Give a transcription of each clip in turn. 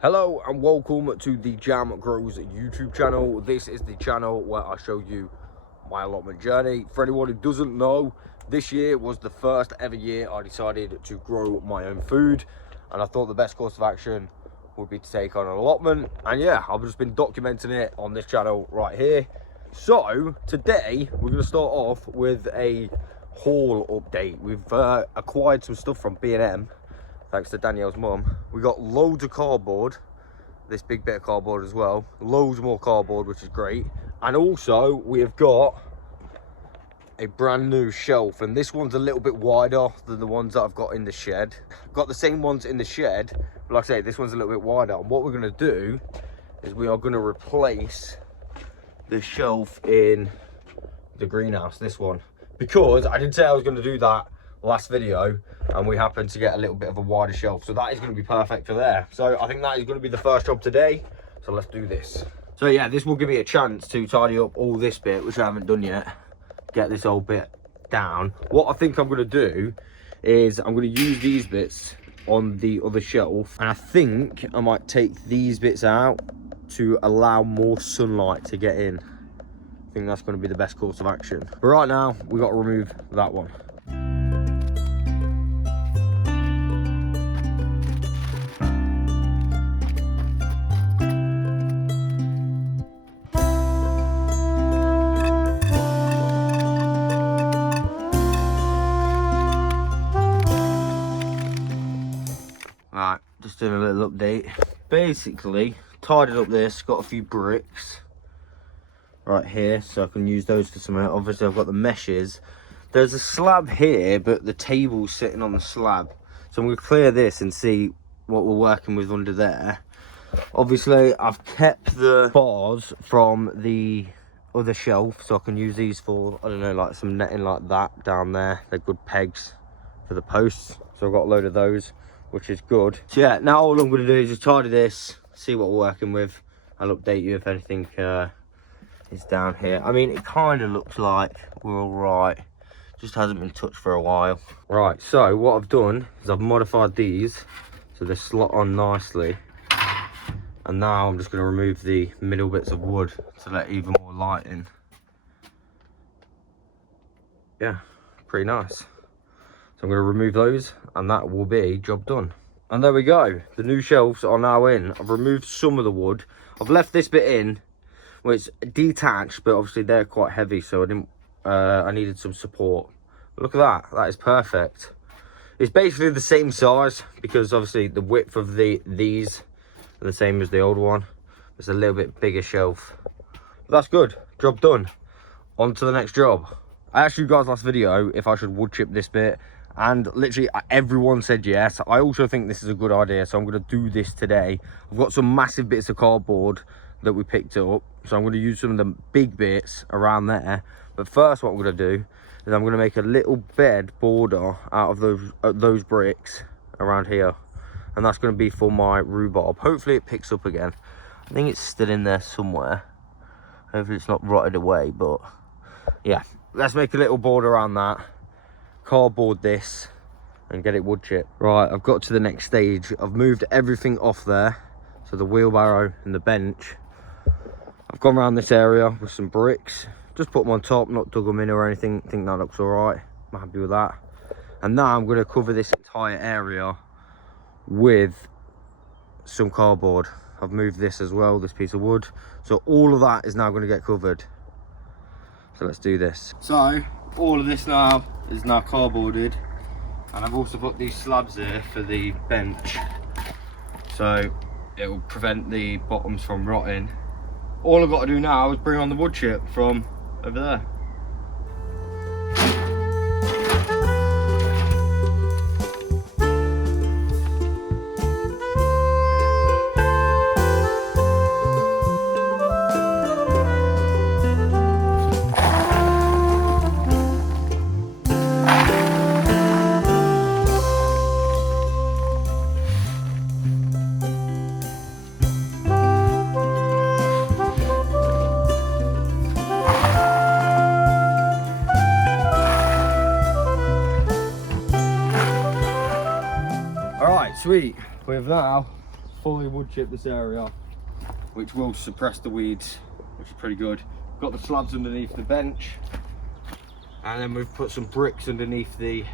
Hello and welcome to the JamGrows YouTube channel. This is the channel where I show you my allotment journey. For anyone who doesn't know, this year was the first ever year I decided to grow my own food, and I thought the best course of action would be to take on an allotment. And yeah, I've just been documenting it on this channel right here. So today we're going to start off with a haul update. We've acquired some stuff from B&M. Thanks to Danielle's mum. We got loads of cardboard, this big bit of cardboard as well, loads more cardboard, which is great. And also we have got a brand new shelf, and this one's a little bit wider than the ones that I've got in the shed. Got the same ones in the shed, but like I say, this one's a little bit wider. And what we're going to do is we are going to replace the shelf in the greenhouse, this one, because I did say I was going to do that last video, and we happened to get a little bit of a wider shelf, so that is going to be perfect for there. So I think that is going to be the first job today, so let's do this. So yeah, this will give me a chance to tidy up all this bit, which I haven't done yet, get this old bit down. What I think I'm going to do is I'm going to use these bits on the other shelf, and I think I might take these bits out to allow more sunlight to get in. I think that's going to be the best course of action. But right now we got to remove that one. Right, just doing a little update. Basically, tidied up this, got a few bricks right here, so I can use those for something. Obviously, I've got the meshes. There's a slab here, but the table's sitting on the slab. So I'm going to clear this and see what we're working with under there. Obviously, I've kept the bars from the other shelf, so I can use these for, I don't know, like some netting like that down there. They're good pegs for the posts, so I've got a load of those, which is good. So yeah, now all I'm going to do is just tidy this, see what we're working with. I'll update you if anything is down here. I mean, it kind of looks like we're all right, just hasn't been touched for a while. Right, so what I've done is I've modified these so they slot on nicely, and now I'm just going to remove the middle bits of wood to let even more light in. Yeah, pretty nice. So I'm going to remove those, and that will be job done. And there we go. The new shelves are now in. I've removed some of the wood. I've left this bit in, where it's detached, but obviously they're quite heavy, so I needed some support. But look at that. That is perfect. It's basically the same size, because obviously the width of these are the same as the old one. It's a little bit bigger shelf. But that's good. Job done. On to the next job. I asked you guys last video if I should wood chip this bit, and literally everyone said yes. I also think this is a good idea, so I'm going to do this today. I've got some massive bits of cardboard that we picked up, so I'm going to use some of the big bits around there. But first, what I'm going to do is I'm going to make a little bed border out of those bricks around here, and that's going to be for my rhubarb. Hopefully it picks up again. I think it's still in there somewhere. Hopefully it's not rotted away, but yeah, let's make a little border around that, cardboard this, and get it wood chipped. Right, I've got to the next stage. I've moved everything off there, so the wheelbarrow and the bench. I've gone around this area with some bricks, just put them on top, not dug them in or anything. I think that looks all right. I'm happy with that. And now I'm going to cover this entire area with some cardboard. I've moved this as well, this piece of wood, so all of that is now going to get covered. So let's do this. So all of this now is now cardboarded, and I've also put these slabs here for the bench, so it will prevent the bottoms from rotting. All I've got to do now is bring on the wood chip from over there. Sweet, we've now fully wood chip this area, which will suppress the weeds, which is pretty good. Got the slabs underneath the bench, and then we've put some bricks underneath the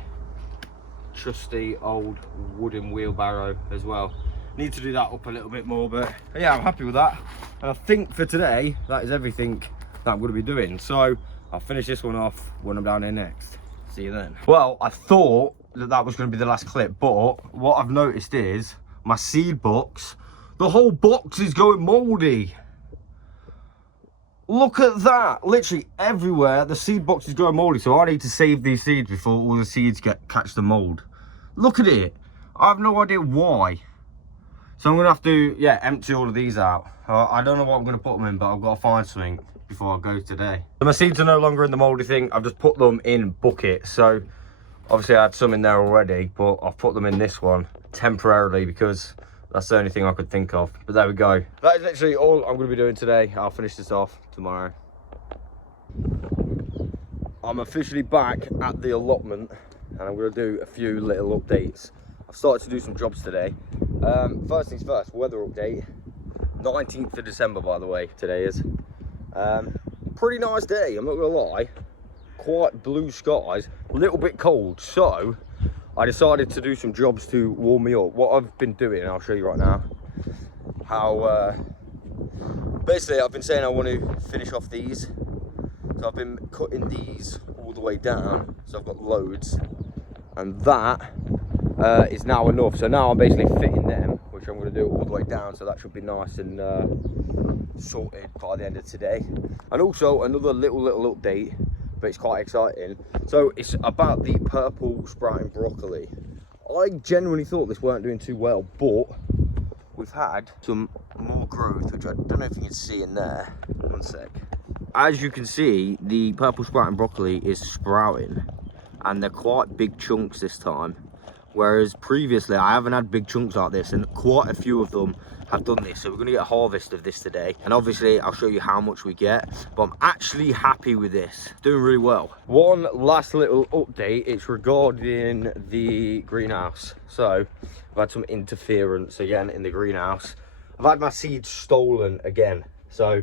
trusty old wooden wheelbarrow as well. Need to do that up a little bit more, but yeah, I'm happy with that. And I think for today, that is everything that I'm going to be doing. So I'll finish this one off when I'm down here next. See you then. Well, I thought that was going to be the last clip, but what I've noticed is my seed box, the whole box is going moldy. Look at that, literally everywhere the seed box is going moldy, so I need to save these seeds before all the seeds catch the mold. Look at it. I have no idea why. So I'm gonna have to, yeah, empty all of these out. I don't know what I'm gonna put them in, but I've got to find something before I go today. So my seeds are no longer in the moldy thing. I've just put them in buckets. So obviously I had some in there already, but I've put them in this one temporarily because that's the only thing I could think of. But there we go. That is literally all I'm gonna be doing today. I'll finish this off tomorrow. I'm officially back at the allotment, and I'm gonna do a few little updates. I've started to do some jobs today. First things first, weather update. 19th of December, by the way, today is. Pretty nice day, I'm not gonna lie. Quite blue skies, a little bit cold, so I decided to do some jobs to warm me up. What I've been doing, I'll show you right now, how, basically I've been saying I want to finish off these. So I've been cutting these all the way down, so I've got loads. And that is now enough. So now I'm basically fitting them, which I'm going to do all the way down, so that should be nice and sorted by the end of today. And also another little update, but it's quite exciting. So it's about the purple sprouting broccoli. I genuinely thought this weren't doing too well, but we've had some more growth, which I don't know if you can see in there. One sec. As you can see, the purple sprouting broccoli is sprouting, and they're quite big chunks this time. Whereas previously I haven't had big chunks like this, and quite a few of them have done this. So we're going to get a harvest of this today, and obviously I'll show you how much we get, but I'm actually happy with this. Doing really well. One last little update, it's regarding the greenhouse. So I've had some interference again in the greenhouse. I've had my seeds stolen again. So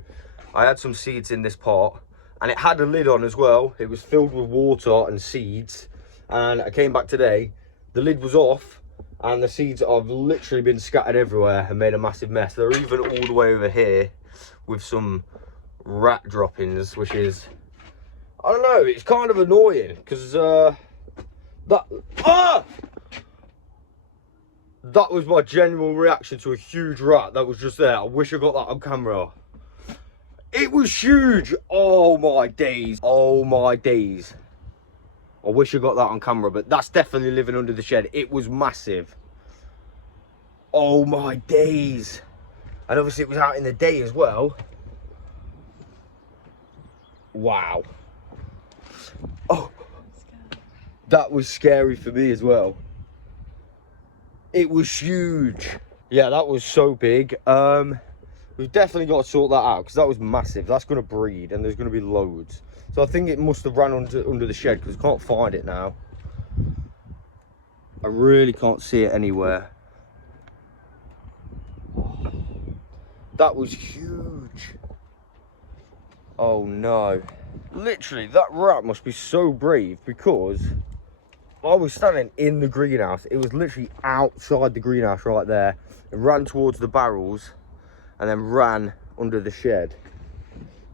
I had some seeds in this pot, and it had a lid on as well. It was filled with water and seeds, and I came back today, the lid was off, and the seeds have literally been scattered everywhere and made a massive mess. They're even all the way over here with some rat droppings, which is, I don't know, it's kind of annoying because that was my genuine reaction to a huge rat that was just there. I wish I got that on camera. It was huge. Oh my days. Oh my days. I wish I got that on camera, but that's definitely living under the shed. It was massive. Oh my days. And obviously it was out in the day as well. Wow. Oh, that was scary for me as well. It was huge. Yeah, that was so big. We've definitely got to sort that out because that was massive. That's going to breed, and there's going to be loads. So I think it must have ran under the shed because I can't find it now. I really can't see it anywhere. That was huge. Oh no. Literally, that rat must be so brave because I was standing in the greenhouse. It was literally outside the greenhouse right there. It ran towards the barrels and then ran under the shed.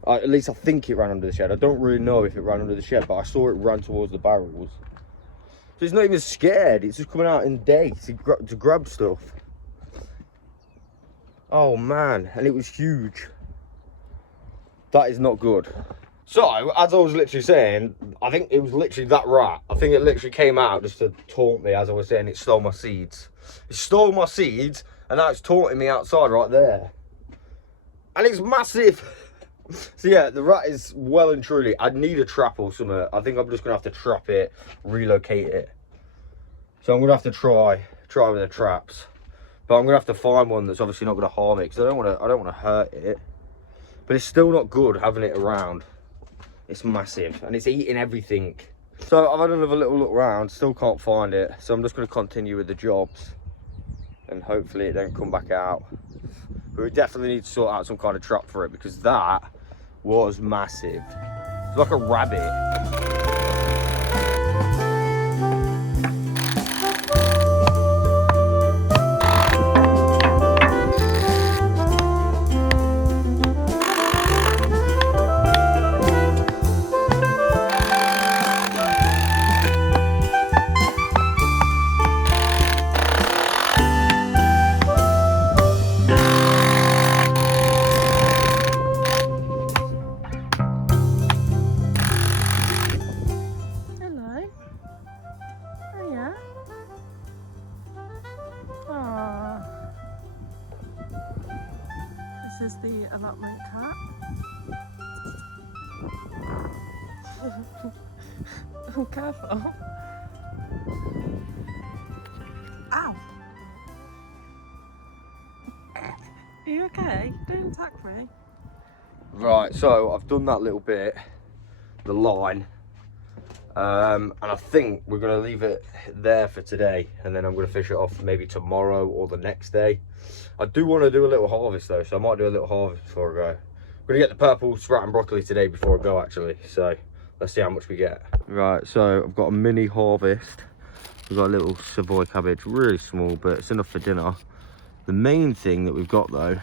At least I think it ran under the shed. I don't really know if it ran under the shed, but I saw it run towards the barrels. So it's not even scared. It's just coming out in the day to grab stuff. Oh man, and it was huge. That is not good. So, as I was literally saying, I think it was literally that rat. I think it literally came out just to taunt me. As I was saying, it stole my seeds. It stole my seeds, and now it's taunting me outside right there. And it's massive. So yeah, the rat is well and truly, I'd need a trap or something. I think I'm just gonna have to trap it, relocate it. So I'm gonna have to try with the traps. But I'm gonna have to find one that's obviously not gonna harm it, because I don't wanna hurt it. But it's still not good having it around. It's massive and it's eating everything. So I've had another little look around, still can't find it. So I'm just gonna continue with the jobs. and hopefully it don't come back out. But we definitely need to sort out some kind of trap for it, because that was massive. It's like a rabbit. This is the allotment cat. Oh, careful. Ow! Are you okay? Don't attack me. Right, so I've done that little bit, the line, and I think we're going to leave it there for today, and then I'm going to fish it off maybe tomorrow or the next day. I do want to do a little harvest though, so I might do a little harvest before I go. I'm going to get the purple sprouting broccoli today before I go actually, so let's see how much we get. Right, so I've got a mini harvest. We've got a little Savoy cabbage, really small, but it's enough for dinner. The main thing that we've got though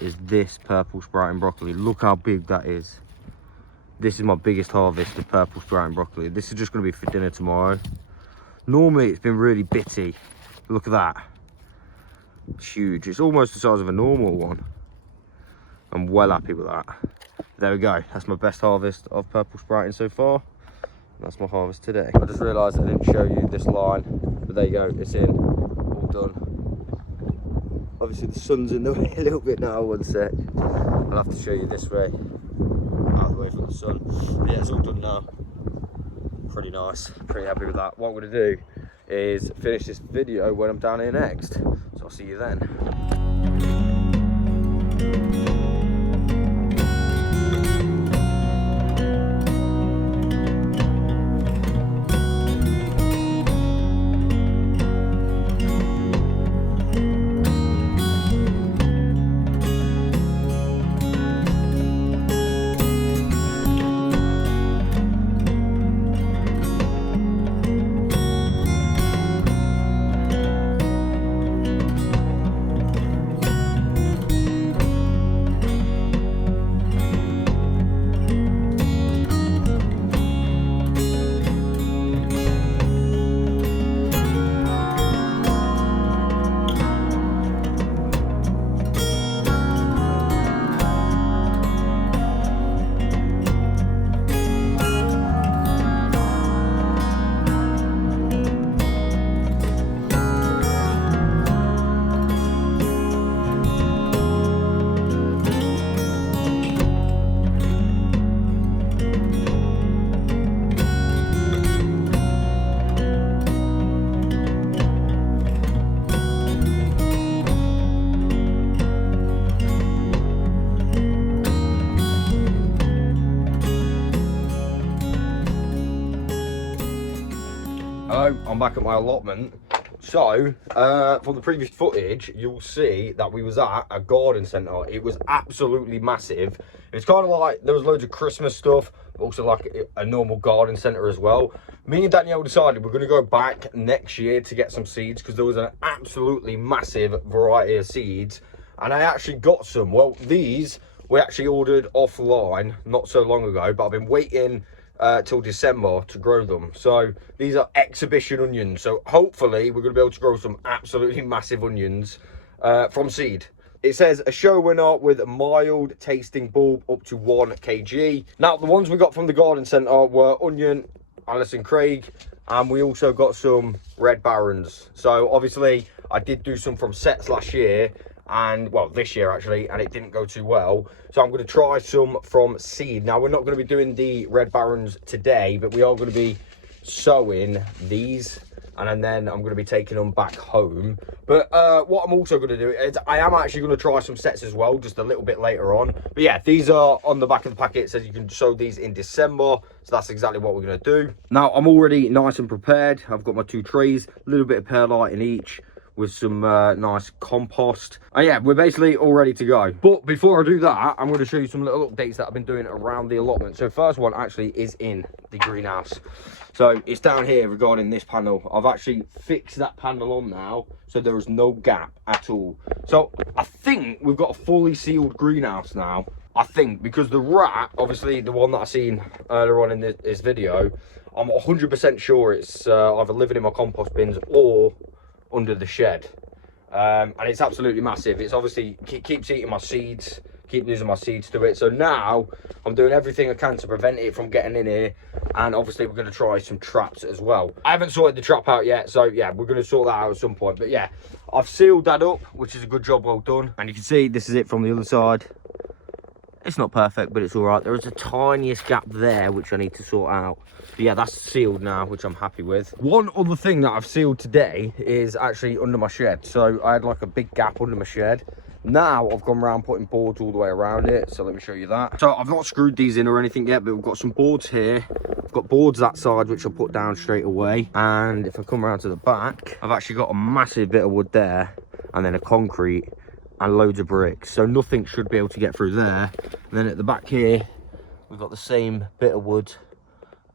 is this purple sprouting broccoli. Look how big that is. This is my biggest harvest of purple sprouting broccoli. This is just going to be for dinner tomorrow. Normally it's been really bitty. Look at that. It's huge. It's almost the size of a normal one. I'm well happy with that. There we go. That's my best harvest of purple sprouting so far. That's my harvest today. I just realised I didn't show you this line, but there you go. It's in. All done. Obviously the sun's in the way a little bit now. One sec. I'll have to show you this way. Out of the way from the sun. But yeah, it's all done now. Pretty nice. Pretty happy with that. What I'm going to do is finish this video when I'm down here next. So I'll see you then. Hello, I'm back at my allotment. So, from the previous footage, you'll see that we was at a garden centre. It was absolutely massive. It's kind of like, there was loads of Christmas stuff, but also like a normal garden centre as well. Me and Danielle decided we're going to go back next year to get some seeds, because there was an absolutely massive variety of seeds. And I actually got some. Well, these we actually ordered offline not so long ago, but I've been waiting till December to grow them. So these are exhibition onions, so hopefully we're going to be able to grow some absolutely massive onions from seed. It says a show winner with a mild tasting bulb up to 1 kg. Now the ones we got from the garden centre were onion, Alison Craig, and we also got some red barons. So obviously I did do some from sets last year, and well, this year actually, and it didn't go too well. So I'm going to try some from seed. Now we're not going to be doing the red barons today, but we are going to be sowing these, and then I'm going to be taking them back home. But what I'm also going to do is I am actually going to try some sets as well, just a little bit later on. But yeah, these are on the back of the packet. It says you can sow these in December, so that's exactly what we're going to do. Now I'm already nice and prepared. I've got my 2 trays, a little bit of perlite in each, with some nice compost. And yeah, we're basically all ready to go. But before I do that, I'm going to show you some little updates that I've been doing around the allotment. So first one actually is in the greenhouse. So it's down here regarding this panel. I've actually fixed that panel on now, so there is no gap at all. So I think we've got a fully sealed greenhouse now. I think, because the rat, obviously the one that I seen earlier on in this video, I'm 100% sure it's either living in my compost bins or under the shed. And it's absolutely massive. It's obviously keeps eating my seeds, keep losing my seeds to it. So now I'm doing everything I can to prevent it from getting in here. And obviously we're going to try some traps as well. I haven't sorted the trap out yet, so yeah, we're going to sort that out at some point. But yeah, I've sealed that up, which is a good job, well done. And you can see this is it from the other side. It's not perfect, but it's all right. There is a tiniest gap there, which I need to sort out. But yeah, that's sealed now, which I'm happy with. One other thing that I've sealed today is actually under my shed. So I had like a big gap under my shed. Now I've gone around putting boards all the way around it. So let me show you that. So I've not screwed these in or anything yet, but we've got some boards here. I've got boards that side, which I'll put down straight away. And if I come around to the back, I've actually got a massive bit of wood there, and then a concrete and loads of bricks, so nothing should be able to get through there. And then at the back here we've got the same bit of wood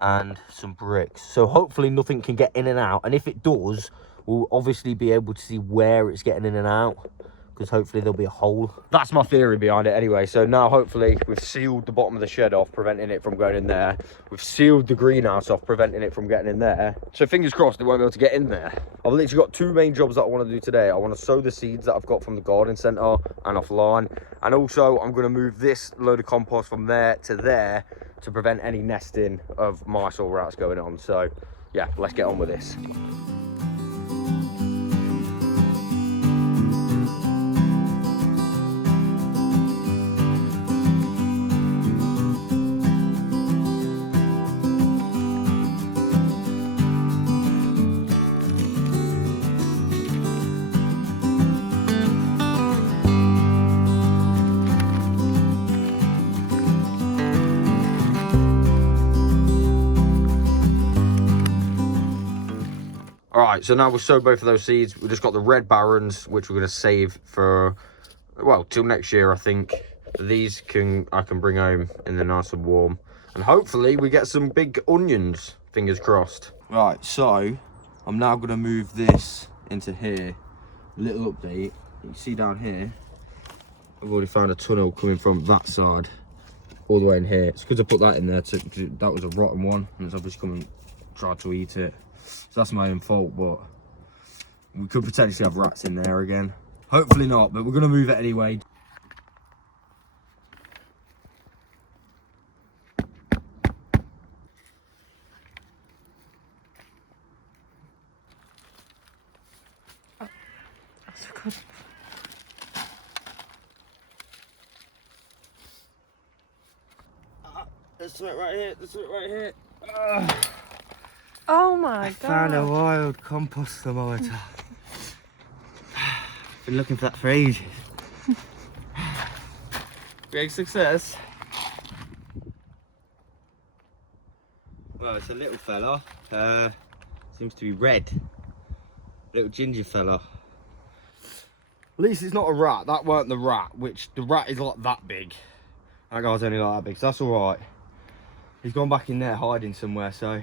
and some bricks, so hopefully nothing can get in and out. And if it does, we'll obviously be able to see where it's getting in and out, because hopefully there'll be a hole. That's my theory behind it anyway. So now hopefully we've sealed the bottom of the shed off, preventing it from going in there. We've sealed the greenhouse off, preventing it from getting in there. So fingers crossed it won't be able to get in there. I've literally got two main jobs that I want to do today. I want to sow the seeds that I've got from the garden centre and offline. And also I'm going to move this load of compost from there to prevent any nesting of mice or rats going on. So yeah, let's get on with this. All right, so now we've sowed both of those seeds. We've just got the red barons, which we're going to save for, well, till next year, I think. These I can bring home in the nice and warm. And hopefully we get some big onions, fingers crossed. Right, so I'm now going to move this into here. A little update. You see down here, I've already found a tunnel coming from that side all the way in here. It's because I put that in there, that was a rotten one, and it's obviously come and tried to eat it. So that's my own fault, but we could potentially have rats in there again. Hopefully not, but we're going to move it anyway. Oh, that's good. There's something right here, there's something right here. Oh my god. Found a wild compost thermometer. Been looking for that for ages. Great success. Well, it's a little fella. Seems to be red. Little ginger fella. At least it's not a rat. That weren't the rat, which the rat is like that big. That guy's only like that big, so that's alright. He's gone back in there hiding somewhere, so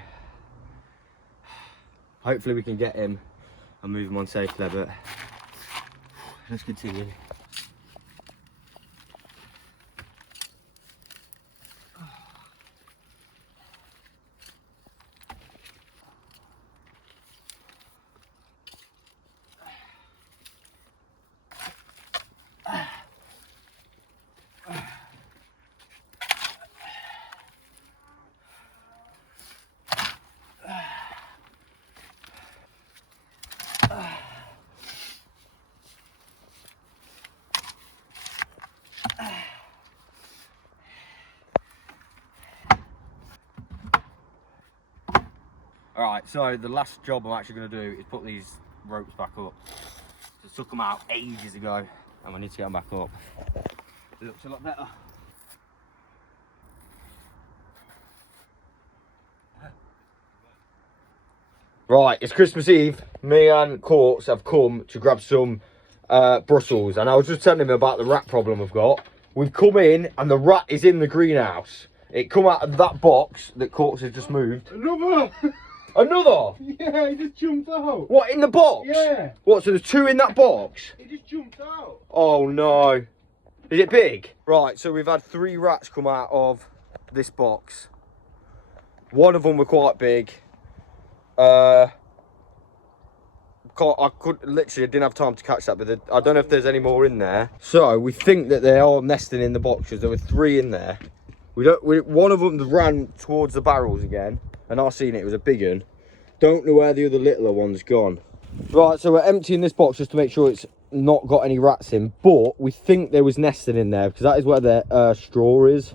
hopefully we can get him and move him on safely, but let's continue. Alright, so the last job I'm actually going to do is put these ropes back up. So I took them out ages ago and I need to get them back up. It looks a lot better. Right, it's Christmas Eve. Me and Courts have come to grab some Brussels, and I was just telling him about the rat problem we've got. We've come in and the rat is in the greenhouse. It come out of that box that Courts has just moved. Another! Another? Yeah, he just jumped out. What, in the box? Yeah. What, so there's two in that box? He just jumped out. Oh no. Is it big? Right, so we've had 3 rats come out of this box. One of them were quite big. I didn't have time to catch that, but I don't know if there's any more in there. So we think that they are nesting in the boxes. There were 3 in there. One of them ran towards the barrels again, and I seen it was a big one. Don't know where the other littler one's gone. Right, so we're emptying this box just to make sure it's not got any rats in, but we think there was nesting in there because that is where the straw is.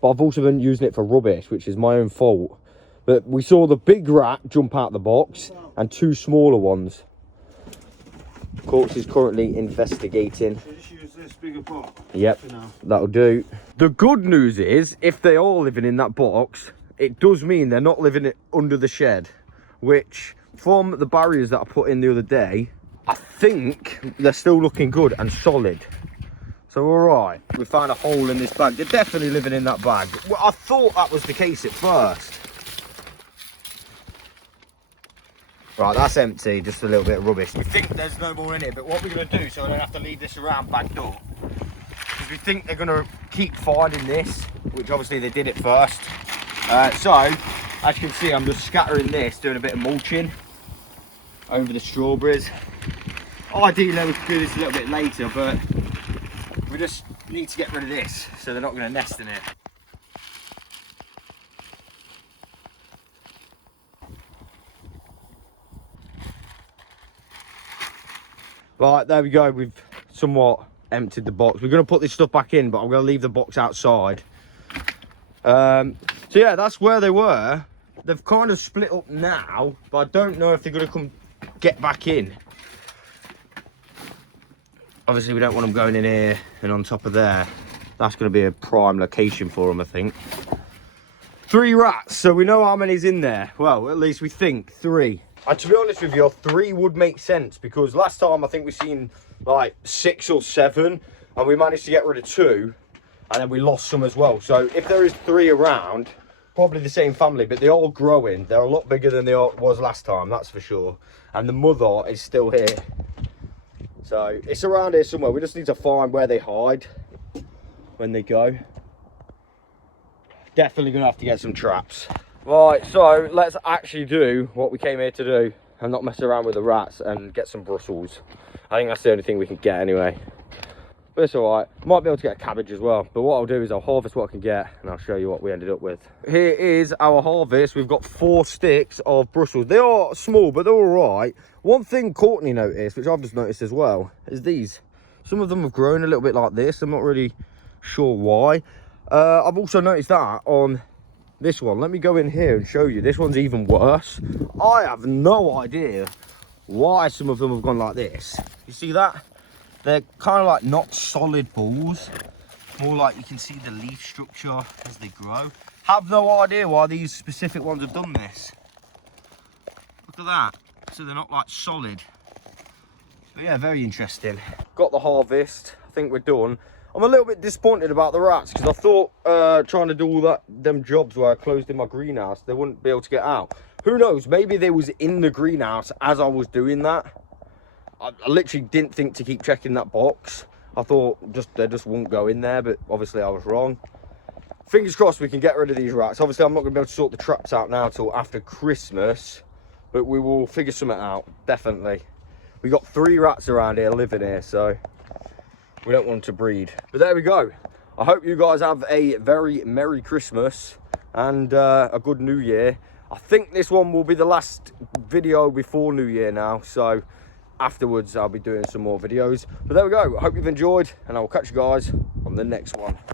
But I've also been using it for rubbish, which is my own fault. But we saw the big rat jump out the box and 2 smaller ones. Courts is currently investigating. So just use this bigger pot. Yep, that'll do. The good news is, if they are living in that box, it does mean they're not living under the shed, which from the barriers that I put in the other day, I think they're still looking good and solid. So all right, we found a hole in this bag. They're definitely living in that bag. Well, I thought that was the case at first. Right, that's empty, just a little bit of rubbish. We think there's no more in it, but what we're going to do, so I don't have to leave this around backed up, is we think they're going to keep finding this, which obviously they did it first. So, as you can see, I'm just scattering this, doing a bit of mulching over the strawberries. Ideally, we could do this a little bit later, but we just need to get rid of this, so they're not going to nest in it. Right, there we go. We've somewhat emptied the box. We're going to put this stuff back in, but I'm going to leave the box outside. So yeah, that's where they were. They've kind of split up now, but I don't know if they're going to come get back in. Obviously, we don't want them going in here and on top of there. That's going to be a prime location for them, I think. 3 rats, so we know how many's in there. Well, at least we think 3. And to be honest with you, 3 would make sense, because last time I think we seen like 6 or 7, and we managed to get rid of 2, and then we lost some as well. So if there is 3 around, probably the same family, but they're all growing. They're a lot bigger than they was last time, that's for sure. And the mother is still here. So it's around here somewhere. We just need to find where they hide when they go. Definitely gonna have to get some traps. Right, so let's actually do what we came here to do and not mess around with the rats and get some Brussels. I think that's the only thing we can get anyway. But it's all right. Might be able to get a cabbage as well. But what I'll do is I'll harvest what I can get and I'll show you what we ended up with. Here is our harvest. We've got 4 sticks of Brussels. They are small, but they're all right. One thing Courtney noticed, which I've just noticed as well, is these. Some of them have grown a little bit like this. I'm not really sure why. I've also noticed that on this one. Let me go in here and show you. This one's even worse. I have no idea why some of them have gone like this. You see that? They're kind of like not solid balls. More like you can see the leaf structure as they grow. Have no idea why these specific ones have done this. Look at that. So they're not like solid. But yeah, very interesting. Got the harvest. I think we're done. I'm a little bit disappointed about the rats, because I thought trying to do all them jobs where I closed in my greenhouse, they wouldn't be able to get out. Who knows, maybe they was in the greenhouse as I was doing that. I literally didn't think to keep checking that box. I thought they just wouldn't go in there, but obviously I was wrong. Fingers crossed we can get rid of these rats. Obviously I'm not going to be able to sort the traps out now till after Christmas, but we will figure something out, definitely. We got 3 rats around here living here, so we don't want them to breed. But there we go. I hope you guys have a very Merry Christmas and a good New Year. I think this one will be the last video before New Year now, so afterwards I'll be doing some more videos. But there we go. I hope you've enjoyed, and I will catch you guys on the next one.